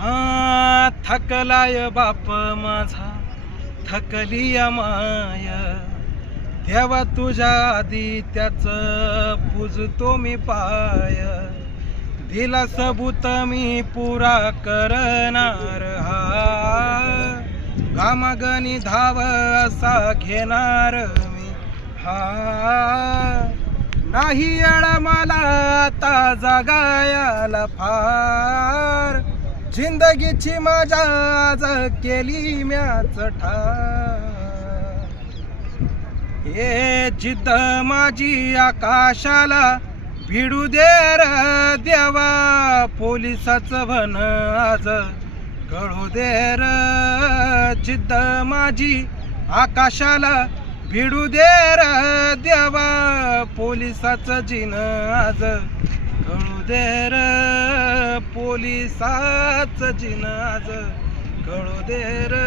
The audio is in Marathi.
हा थकलाय बाप माझा, थकली माय, देवा तुझ्या आधी त्याच पूजतो मी पाय, दिला सबूत मी पुरा करणार हा, गामागणी धाव असा घेणार मी हा, नाही येळ मला आता जगायला फार, जिंदगीची मजा आज केली म्याच ठार, हे जिद्द माझी आकाशाला भिडू दे र देवा, पोलिसाचं भन आज कळू दे र, जिद्द माझी आकाशाला भिडू दे र देवा, पोलिसाचं जिन आज कळू दे र, पोलिसाचं जिन आज कळू दे र.